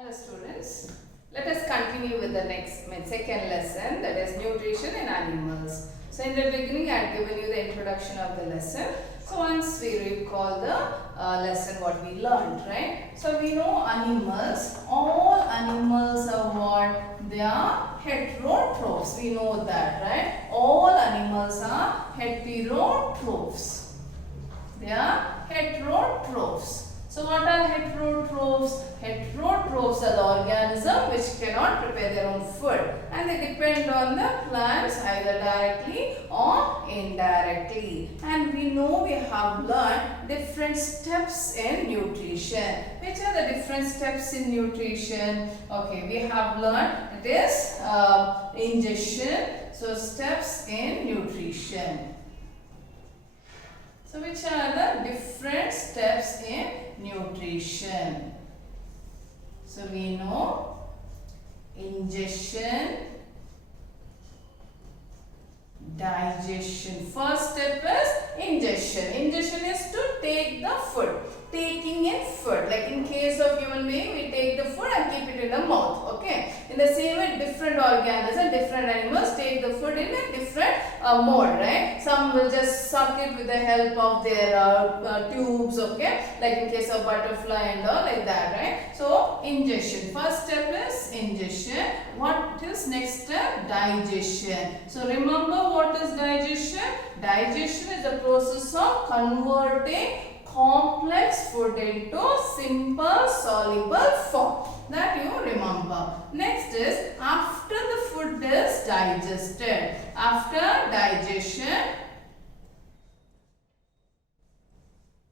Hello students, let us continue with the second lesson, that is nutrition in animals. So in the beginning I had given you the introduction of the lesson. So once we recall the lesson what we learned, right? So we know animals, all animals are what? They are heterotrophs. We know that, right? All animals are heterotrophs. They are heterotrophs. So what are heterotrophs? Heterotrophs are the organisms which cannot prepare their own food and they depend on the plants either directly or indirectly. And we know we have learned different steps in nutrition. Which are the different steps in nutrition? Okay, we have learned it is ingestion. So steps in nutrition. So which are the different steps in nutrition? So we know ingestion, digestion. First step is ingestion. Ingestion is to take the food. Taking in food. Like in case of human being, we take the food and keep it in the mouth. Okay. In the same way, different organisms, different animals take the food in a different mode. Right. Some will just suck it with the help of their tubes. Okay. Like in case of butterfly and all like that. Right. So ingestion. First step is ingestion. What is next step? Digestion. So remember what is digestion? Digestion is the process of converting complex food into simple soluble form. That you remember. Next is after the food is digested. After digestion,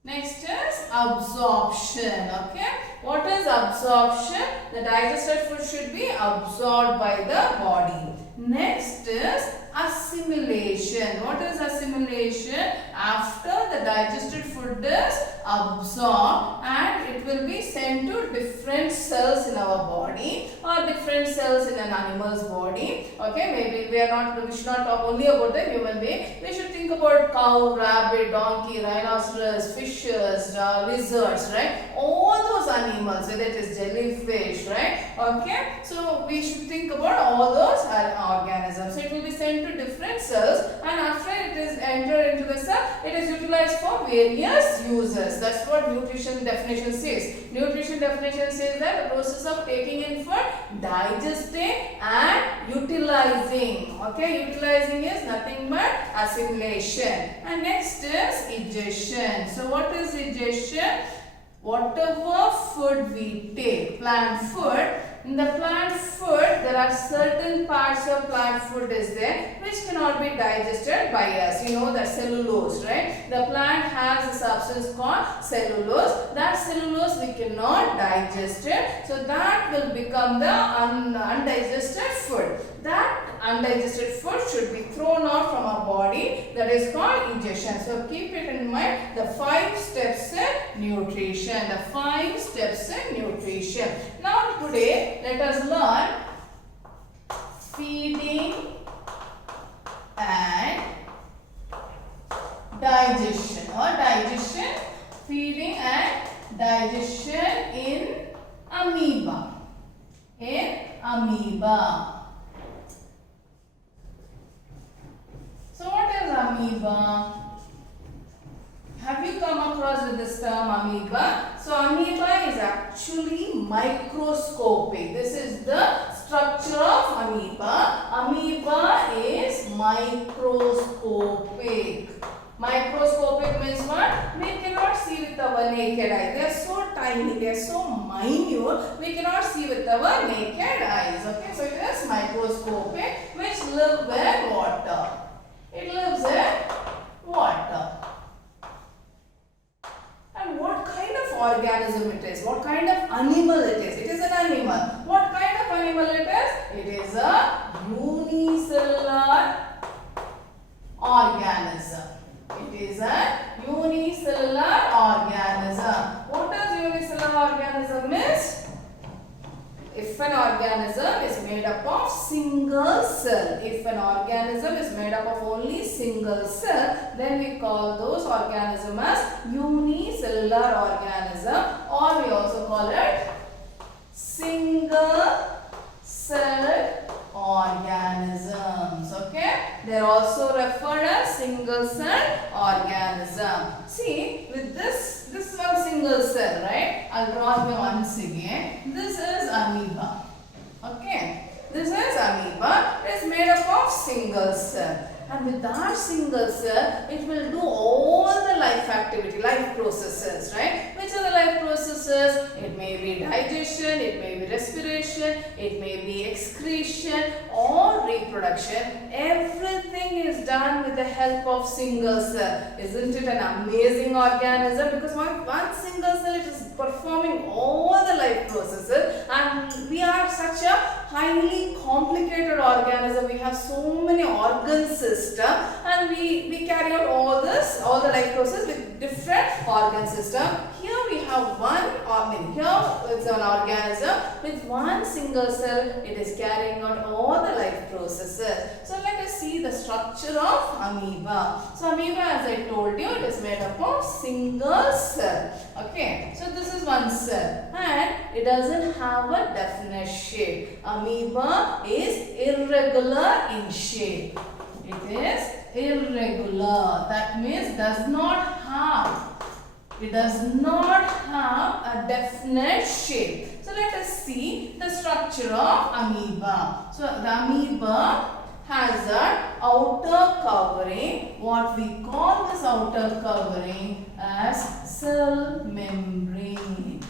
next is absorption. Okay. What is absorption? The digested food should be absorbed by the body. Next is assimilation. What is assimilation? After the digested food is absorbed and it will be sent to different cells in our body or different cells in an animal's body. Okay, maybe we should not talk only about the human being. We should think about cow, rabbit, donkey, rhinoceros, fishes, lizards, right? All those animals, whether it is jellyfish, right? Okay, so we should think about all those organisms. So it will be sent to different cells and after it is entered into the cell, it is utilized for various uses. That's what nutrition definition says. Nutrition definition says that the process of taking in food, digesting and utilizing. Okay, utilizing is nothing but assimilation. And next is ingestion. So what is ingestion? Whatever food we take, plant food, in the plant food, there are certain parts of plant food is there which cannot be digested by us. You know the cellulose, right? The plant has a substance called cellulose. That cellulose we cannot digest it. So that will become the undigested food. That undigested food should be thrown out from our body. That is called ingestion. So keep it in mind. The 5 steps in nutrition. The 5 steps in nutrition. Now today let us learn feeding and digestion or digestion, feeding and digestion in amoeba. In amoeba. So what is amoeba? Have you come across with this term amoeba? So amoeba is actually microscopic. This is the structure of amoeba. Amoeba is microscopic. Microscopic means what? We cannot see with our naked eye. They are so tiny, they are so minute, we cannot see with our naked eyes. Okay, so it is microscopic, which live in water. It lives in water. And what kind of organism it is? What kind of animal it is? It is an animal. What kind of animal it is? It is a unicellular organism. It is a unicellular organism. What does unicellular organism mean? If an organism is made up of single cell, if an organism is made up of only single cell, then we call those organisms as unicellular organism, or we also call it single They are also referred as single cell organism. See, with this one single cell, right? I'll draw here once again. This is amoeba. Okay, this is amoeba. It is made up of single cell. And with that single cell, it will do all the life activity, life processes, right? Which are the life processes? It may be digestion, it may be respiration, it may be excretion or reproduction. Everything is done with the help of single cell. Isn't it an amazing organism? Because one single cell, it is performing all the life processes, and we are such a highly complicated organism. We have so many organ system, and we carry out all the life process with different organ system. Here we have here it's an organism with one single cell. It is carrying out all the life processes. So let us see the structure of amoeba. So amoeba, as I told you, it is made up of single cell. Okay, so this is one cell and it doesn't have a definite shape. Amoeba is irregular in shape. It is irregular. That means it does not have a definite shape. So let us see the structure of amoeba. So the amoeba has an outer covering. What we call this outer covering as cell membrane.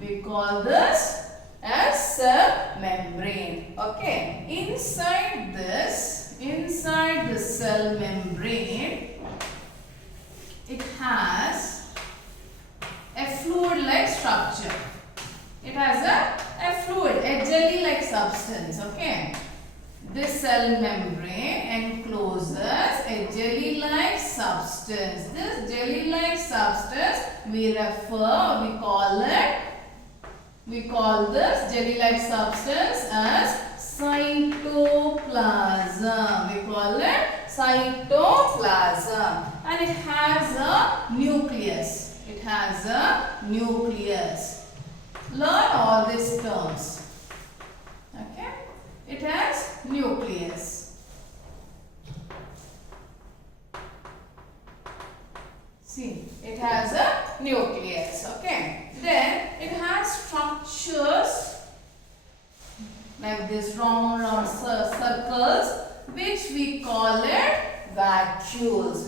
We call this as cell membrane. Okay. Inside the cell membrane, it has a fluid-like structure. It has a fluid, a jelly-like substance. Okay. This cell membrane encloses a jelly-like substance. This jelly-like substance we call this jelly-like substance as cytoplasm. We call it cytoplasm, and it has a nucleus. Learn all these terms. Okay, it has nucleus. See, it has a nucleus. Okay, then it has structures like this round circles, which we call it vacuoles.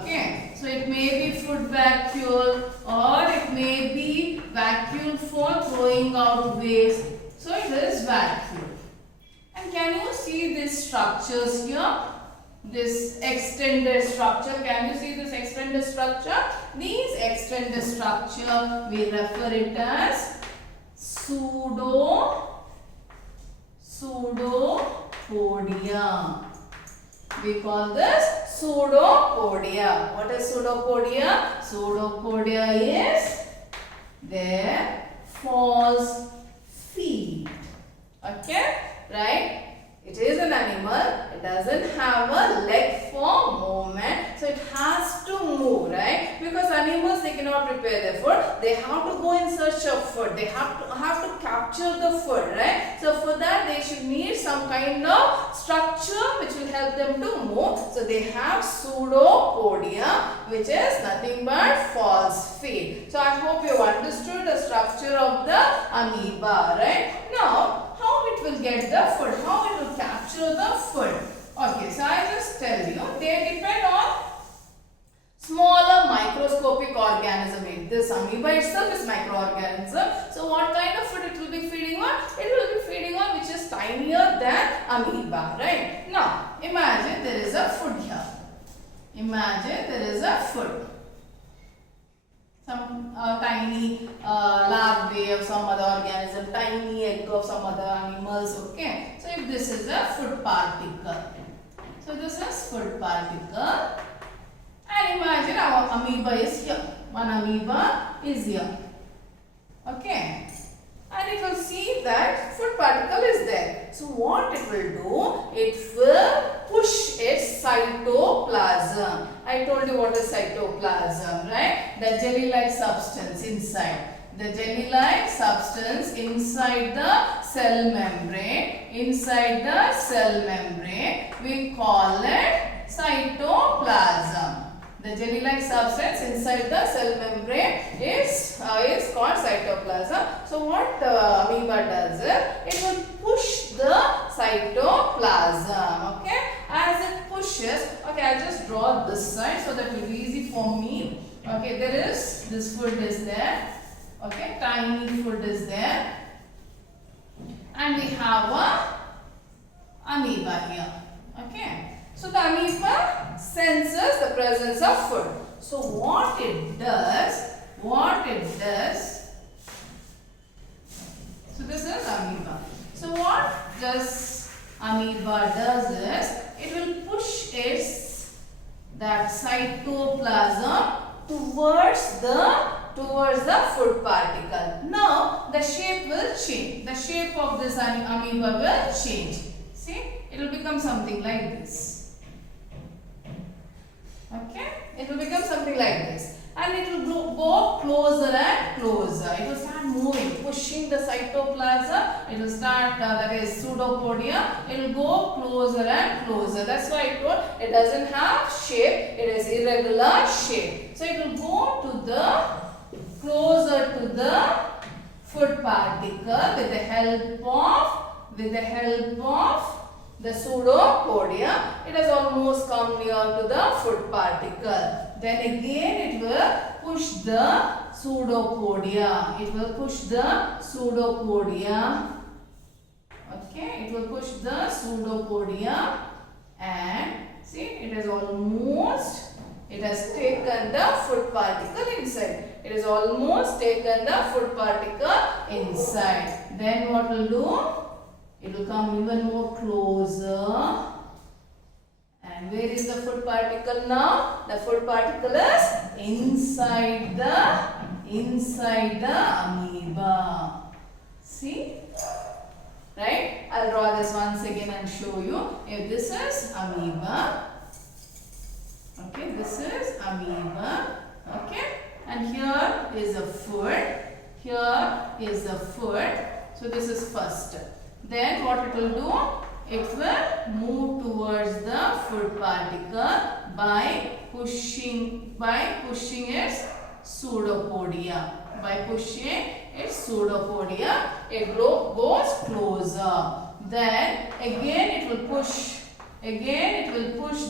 Okay, so it may be food vacuole, or it may be vacuole for throwing out waste. So it is vacuole. And can you see these structures here? This extended structure. Can you see this extended structure? These extended structure, we refer it as pseudopodia. We call this pseudopodia. What is pseudopodia? Pseudopodia is their false feet. Okay, right? It is an animal. It doesn't have a leg for movement, so it has to move, right? Because animals, they cannot prepare their food. They have to go in search of food. They have to capture the food, right? So for that, they should need some kind of structure which will help them to move. So they have pseudopodia, which is nothing but false feet. So I hope you have understood the structure of the amoeba, right? Now, how it will get the food, how it will capture the food. Okay, so I just tell you, they depend on smaller microscopic organism. This amoeba itself is microorganism. So what kind of food it will be feeding on? It will be feeding on which is tinier than amoeba, right? Now, imagine there is a food here. Imagine there is a food. Some tiny larvae of some other organism, tiny egg of some other animals. Okay, so if this is a food particle, so this is food particle, and imagine our amoeba is here. One amoeba is here. Okay, and it will see that food particle is there. So what it will do? It will push its cytoplasm. I told you what is cytoplasm, right? The jelly-like substance inside. the jelly-like substance inside the cell membrane, we call it cytoplasm. The jelly-like substance inside the cell membrane is called cytoplasm. So what the amoeba does is, it will push the cytoplasm. Okay, as it pushes, okay, I'll just draw this side so that it will be easy for me. Okay, there is this food is there. Okay, tiny food is there, and we have a amoeba here. Okay, so the amoeba senses the presence of food. So what it does, so this is amoeba. So what does amoeba does is, it will push that cytoplasm towards the food particle. Now the shape will change. The shape of this amoeba will change. See, it will become something like this. Okay, it will become something like this, and it will go closer and closer. It will start moving, pushing the cytoplasm. It will start, that is pseudopodia. It will go closer and closer. That's why I told it doesn't have shape. It is irregular shape. So it will go closer to the food particle with the help of the pseudopodia. It has almost come near to the food particle. Then again it will push the pseudopodia. Okay, it will push the pseudopodia, and see, it has taken the food particle inside. It has almost taken the food particle inside. Then what will do? It will come even more closer. And where is the food particle now? The food particle is inside the amoeba. See? Right? I'll draw this once again and show you. If this is amoeba. Okay, this is amoeba. Okay? And here is a food. So this is first. Then what it will do? It will move towards the food particle by pushing its pseudopodia. It goes closer. Then again it will push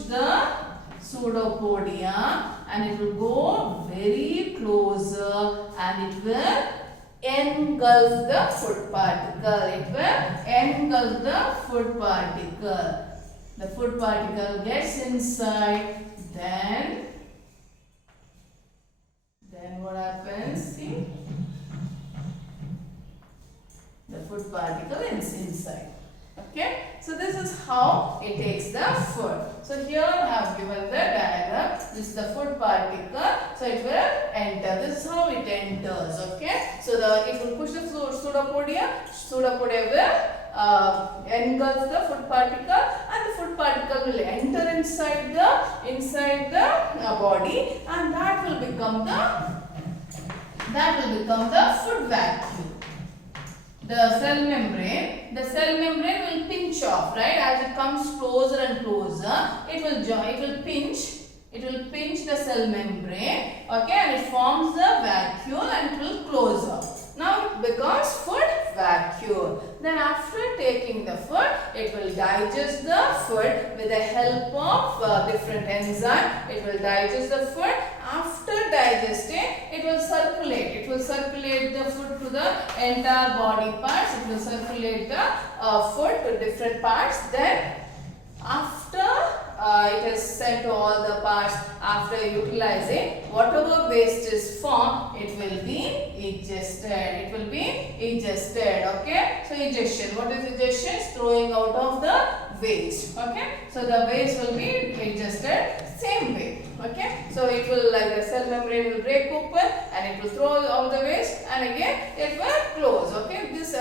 the pseudopodia, and it will go very closer, and it will engulf the food particle. The food particle gets inside. Then what happens? See, the food particle is inside. Okay, so this is how it takes the food. So here I have given the diagram. This is the food particle. So it will enter. This is how it enters. Okay, so it will push the pseudopodia. Pseudopodia will engulf the food particle, and the food particle will enter inside the body, and that will become the food vacuum. The cell membrane will pinch off, right? As it comes closer and closer, it will pinch the cell membrane, okay, and it forms the vacuole, and it will close up. Now it becomes food vacuole. Then after taking the food, it will digest the food with the help of different enzymes. It will digest the food. After digesting, it will circulate. It will circulate the food to the entire body parts. It will circulate the food to different parts. Then after it is sent to all the parts, after utilizing, whatever waste is formed, it will be ingested. Okay. So ingestion. What is ingestion? It's throwing out of the waste. Okay. So the waste will be ingested same way. Okay. So it will, like the cell membrane will break open, and it will throw out the waste, and again it will close. Okay. This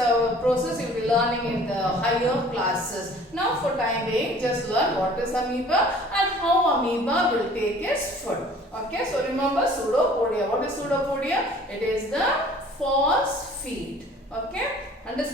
process you will be learning in the higher classes. Now for time being, just learn what is amoeba and how amoeba will take its food. Okay. So remember pseudopodia. What is pseudopodia? It is the phosphate. Okay, understand?